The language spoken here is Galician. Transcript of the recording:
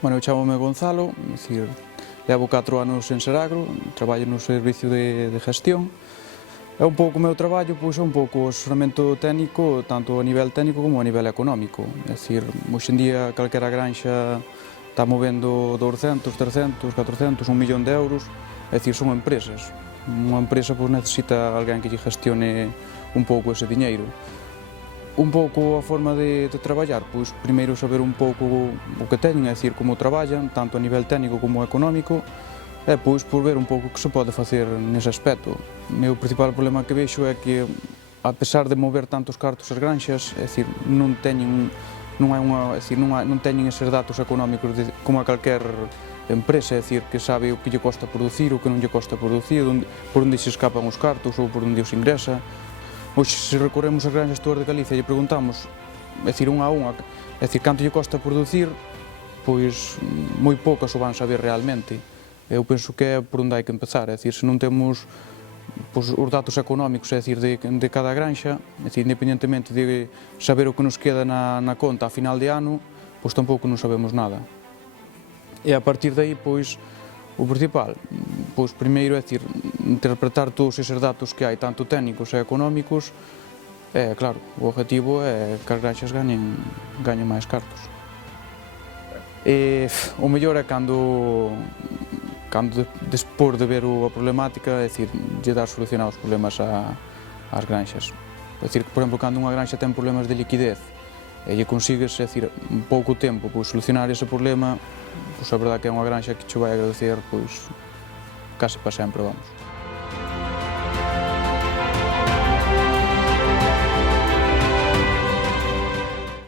Bueno, eu chamome Gonzalo, levo 4 anos en Seragro, traballo no servicio de gestión. É un pouco o meu traballo, pois é un pouco o asesoramento técnico, tanto a nivel técnico como a nivel económico. É dicir, hoxe en día calquera granxa está movendo 200, 300, 400, 1 millón de euros, é dicir, son empresas. Unha empresa pois, necesita alguén que lle gestione un pouco ese diñeiro. Un pouco a forma de traballar, pois primeiro saber un pouco o que teñen, é dicir, como traballan, tanto a nivel técnico como económico, e pois por ver un pouco o que se pode facer nese aspecto. O meu principal problema que vexo é que, a pesar de mover tantos cartos as granxas, é dicir, non teñen eses datos económicos como a calquer empresa, é dicir, que sabe o que lle costa producir, o que non lle costa producir, por onde se escapan os cartos ou por onde os ingresa. Hoxe, se recorremos as granxas todas de Galicia e lle preguntamos, é dicir, unha a unha, é dicir, canto lle costa producir, pois moi poucas o van saber realmente. Eu penso que é por onde hai que empezar, é dicir, se non temos os datos económicos, é dicir, de cada granxa, é dicir, independentemente de saber o que nos queda na conta a final de ano, pois tampouco non sabemos nada. E a partir de aí, pois, o principal, pois primeiro é dicir, interpretar todos eses datos que hai, tanto técnicos e económicos, e claro, o objetivo é que as granxas gañen máis cartos. E o mellor é cando despois de ver a problemática, é dicir, lle dar solución aos problemas ás granxas. É dicir, que, por exemplo, cando unha granxa ten problemas de liquidez e lle consigues, é dicir, en pouco tempo, pois, solucionar ese problema, pois a verdade que é unha granxa que che vai agradecer, pois, case para sempre, vamos.